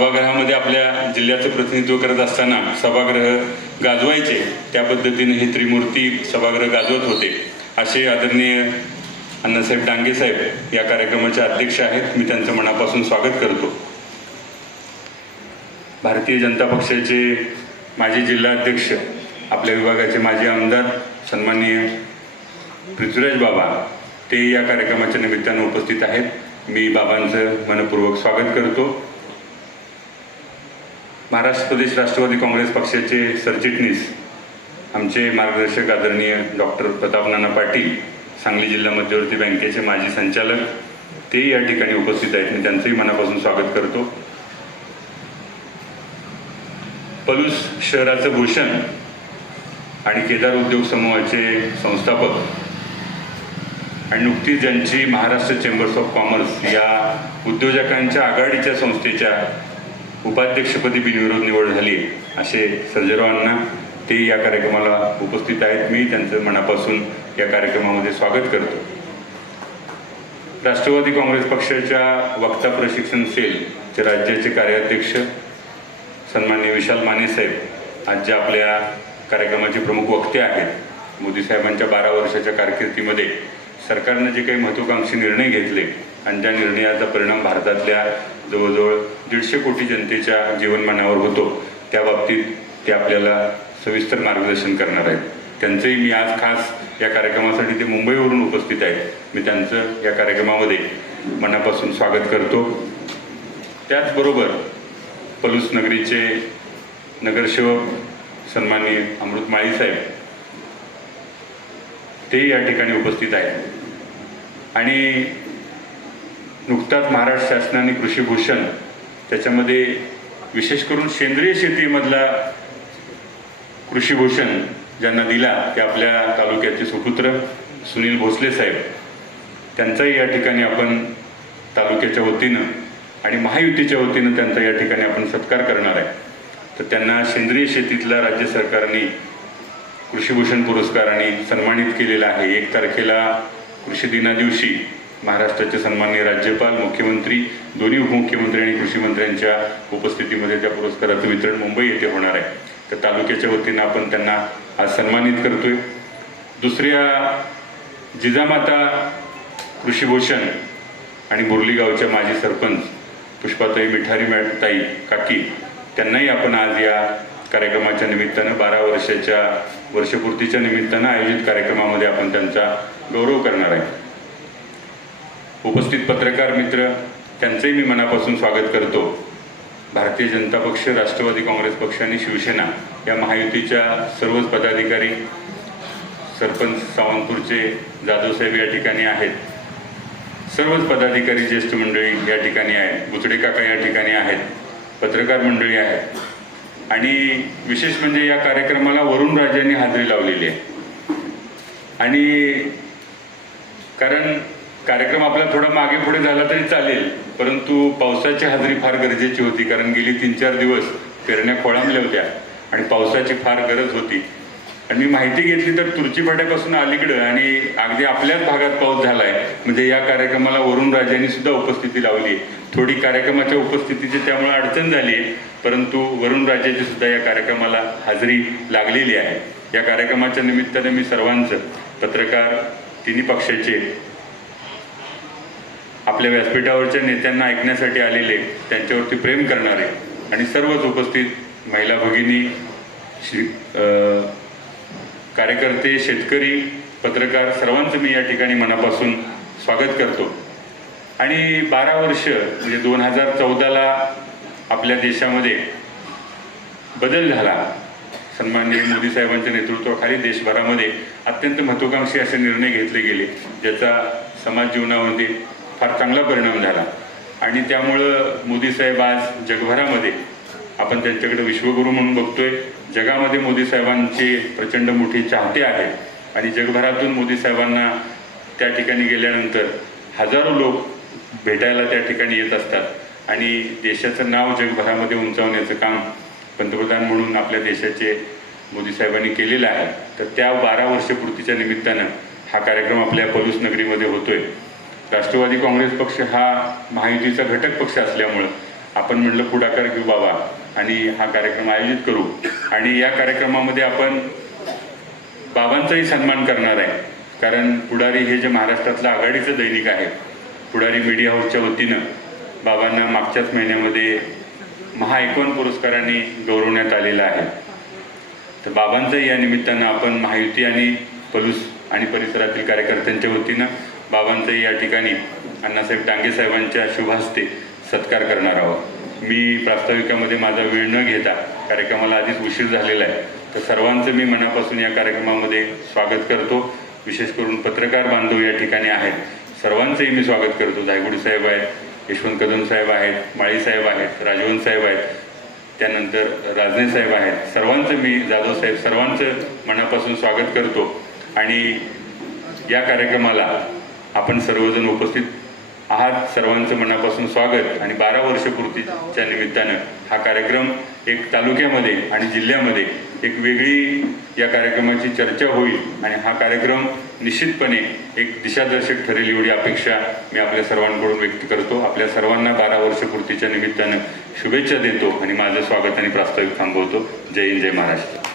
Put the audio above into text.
सभागृहामध्ये आपल्या जिल्ह्याचं प्रतिनिधित्व करत असताना सभागृह गाजवायचे, त्या पद्धतीने हे त्रिमूर्ती सभागृह गाजवत होते. असे आदरणीय अण्णासाहेब डांगे साहेब या कार्यक्रमाचे अध्यक्ष आहेत. मी त्यांचं मनापासून स्वागत करतो. भारतीय जनता पक्षाचे माजी जिल्हाध्यक्ष, आपल्या विभागाचे माजी आमदार सन्माननीय पृथ्वीराज बाबा, ते या कार्यक्रमाच्या निमित्तानं उपस्थित आहेत. मी बाबांचं मनपूर्वक स्वागत करतो. महाराष्ट्र प्रदेश राष्ट्रवादी काँग्रेस पक्षाचे सरचिटणीस, आमचे मार्गदर्शक आदरणीय डॉक्टर प्रताप नाना पाटील, सांगली जिल्हा मध्यवर्ती बँकेचे माजी संचालक, ते या ठिकाणी उपस्थित आहेत. मी त्यांचंही मनापासून स्वागत करतो. पलूस शहराचं भूषण आणि केदार उद्योग समूहाचे संस्थापक आणि नुकतीच ज्यांची महाराष्ट्र चेंबर्स ऑफ कॉमर्स या उद्योजकांच्या आघाडीच्या संस्थेच्या उपाध्यक्षपदी बिनविरोध निवड झाली असे सर्जेराव अण्णा, ते या कार्यक्रमाला उपस्थित आहेत. मी त्यांचं मनापासून या कार्यक्रमामध्ये स्वागत करतो. राष्ट्रवादी काँग्रेस पक्षाच्या वक्ता प्रशिक्षण सेलचे राज्याचे कार्याध्यक्ष सन्माननीय विशाल माने साहेब आज जे आपल्या कार्यक्रमाचे प्रमुख वक्ते आहेत. मोदी साहेबांच्या 12 वर्षाच्या कारकिर्दीमध्ये सरकारनं जे काही महत्त्वाकांक्षी निर्णय घेतले आणि ज्या निर्णयाचा परिणाम भारतातल्या जवळजवळ 150 कोटी जनतेच्या जीवनमानावर होतो, त्या बाबतीत ते आपल्याला सविस्तर मार्गदर्शन करणार आहेत. त्यांचंही मी आज खास या कार्यक्रमासाठी ते मुंबईवरून उपस्थित आहेत. मी त्यांचं या कार्यक्रमामध्ये मनापासून स्वागत करतो. त्याचबरोबर पलूस नगरीचे नगरसेवक सन्माननीय अमृत माळी साहेब, ते या ठिकाणी उपस्थित आहेत. आणि नुकताच महाराष्ट्र शासनाने कृषीभूषण, त्याच्यामध्ये विशेष करून सेंद्रिय शेतीमधला कृषीभूषण ज्यांना दिला ते आपल्या तालुक्याचे सुपुत्र सुनील भोसले साहेब, त्यांचाही या ठिकाणी आपण तालुक्याच्या वतीनं आणि महायुतीच्या वतीनं त्यांचा या ठिकाणी आपण सत्कार करणार आहे. तर त्यांना सेंद्रिय शेतीतला राज्य सरकारने कृषीभूषण पुरस्काराने सन्मानित केलेला आहे. 1 तारखेला कृषी दिना दिवशी महाराष्ट्राचे सन्माननीय राज्यपाल, मुख्यमंत्री, दोन्ही उपमुख्यमंत्री आणि कृषी मंत्र्यांच्या उपस्थितीमध्ये त्या पुरस्काराचं वितरण मुंबई येथे होणार आहे. तर तालुक्याच्या वतीनं आपण त्यांना आज सन्मानित करतोय. दुसऱ्या जिजामाता कृषीभूषण आणि बोर्ली गावच्या माजी सरपंच पुष्पाताई मिठारी ताई काकी, त्यांनाही आपण आज या कार्यक्रमाच्या निमित्तानं 12 वर्षाच्या वर्षपूर्तीच्या निमित्तानं आयोजित कार्यक्रमामध्ये आपण त्यांचा गौरव करणार आहे. उपस्थित पत्रकार मित्र, त्यांचंही मी मनापासून स्वागत करतो. भारतीय जनता पक्ष, राष्ट्रवादी काँग्रेस पक्ष आणि शिवसेना या महायुतीच्या सर्वच पदाधिकारी, सरपंच सावंतपूरचे जाधवसाहेब या ठिकाणी आहेत, सर्वच पदाधिकारी ज्येष्ठ मंडळी या ठिकाणी आहेत, बुचडे काका या ठिकाणी आहेत, पत्रकार मंडळी आहेत. आणि विशेष म्हणजे या कार्यक्रमाला वरुण राजांनी हाजरी लावलेली आहे. आणि कारण कार्यक्रम आपला थोडा मागे पुढे झाला तरी चालेल, परंतु पावसाची हाजरी फार गरजेची होती. कारण गेली 3-4 दिवस पेरण्या खोळंबल्या होत्या आणि पावसाची फार गरज होती. आणि मी माहिती घेतली तर तुर्ची फाट्यापासून अलीकडं आणि अगदी आपल्याच भागात पाऊस झाला आहे. म्हणजे या कार्यक्रमाला वरुण राजांनी सुद्धा उपस्थिती लावली. थोडी कार्यक्रमाच्या उपस्थितीची त्यामुळे अडचण झाली आहे, परंतु वरुण राजाची सुद्धा या कार्यक्रमाला हाजरी लागलेली आहे. या कार्यक्रमाच्या निमित्ताने मी सर्वांचं, पत्रकार, तिन्ही पक्षाचे, आपल्या व्यासपीठावरच्या नेत्यांना ऐकण्यासाठी आलेले, त्यांच्यावरती प्रेम करणारे आणि सर्वच उपस्थित महिला भगिनी, कार्यकर्ते, शेतकरी, पत्रकार, सर्वांचं मी या ठिकाणी मनापासून स्वागत करतो. आणि 12 वर्ष म्हणजे 2014ला आपल्या देशामध्ये बदल झाला. सन्माननीय मोदी साहेबांच्या नेतृत्वाखाली देशभरामध्ये अत्यंत महत्त्वाकांक्षी असे निर्णय घेतले गेले, ज्याचा समाज जीवनामध्ये फार चांगला परिणाम झाला. आणि त्यामुळं मोदी साहेब आज जगभरामध्ये, आपण त्यांच्याकडे विश्वगुरू म्हणून बघतोय, जगामध्ये मोदी साहेबांचे प्रचंड मोठे चाहते आहेत. आणि जगभरातून मोदी साहेबांना त्या ठिकाणी गेल्यानंतर हजारो लोक भेटायला त्या ठिकाणी येत असतात आणि देशाचं नाव जगभरामध्ये उंचावण्याचं काम पंतप्रधान म्हणून आपल्या देशाचे मोदी साहेबांनी केलेलं आहे. तर त्या 12 वर्षपूर्तीच्या निमित्तानं हा कार्यक्रम आपल्या पलूस नगरीमध्ये होतोय. राष्ट्रवादी काँग्रेस पक्ष हा महायुतीचा घटक पक्ष असल्यामुळं आपण म्हटलं पुढाकार घेऊ बाबा आणि हा कार्यक्रम आयोजित करू आणि या कार्यक्रमामध्ये आपण बाबांचाही सन्मान करणार आहे. कारण पुढारी हे जे महाराष्ट्रातलं आघाडीचं दैनिक आहे, पुढारी मीडिया हाऊसच्या वतीनं बाबांना मागच्याच महिन्यामध्ये महाऐकॉन पुरस्काराने गौरवण्यात आलेला आहे. तर बाबांचाही या निमित्तानं आपण महायुती आणि पलूस आणि परिसरातील कार्यकर्त्यांच्या वतीनं बाबांचाही या ठिकाणी अण्णासाहेब डांगे साहेबांच्या शुभ हस्ते सत्कार करणार आहोत. मी प्रास्ताविकामध्ये माझा वेळ न घेता, कार्यक्रमाला आधीच उशीर झालेला आहे, तर सर्वांचं मी मनापासून या कार्यक्रमामध्ये स्वागत करतो. विशेष करून पत्रकार बांधव या ठिकाणी आहेत, सर्वांचंही मी स्वागत करतो. धायगुडे साहेब आहेत, यशवंत कदम साहेब आहेत, माळी साहेब आहेत, राजवंत साहेब आहेत, त्यानंतर राजने साहेब आहेत, सर्वांचं मी जाधव साहेब सर्वांचं मनापासून स्वागत करतो. आणि या कार्यक्रमाला आपण सर्वजण उपस्थित आहात, सर्वांचं मनापासून स्वागत. आणि 12 वर्षपूर्तीच्या निमित्तानं हा कार्यक्रम एक तालुक्यामध्ये आणि जिल्ह्यामध्ये एक वेगळी या कार्यक्रमाची चर्चा होईल आणि हा कार्यक्रम निश्चितपणे एक दिशादर्शक ठरेल एवढी अपेक्षा मी आपल्या सर्वांकडून व्यक्त करतो. आपल्या सर्वांना 12 वर्षपूर्तीच्या निमित्तानं शुभेच्छा देतो आणि माझं स्वागत आणि प्रास्ताविक थांबवतो. जय हिंद, जय महाराष्ट्र.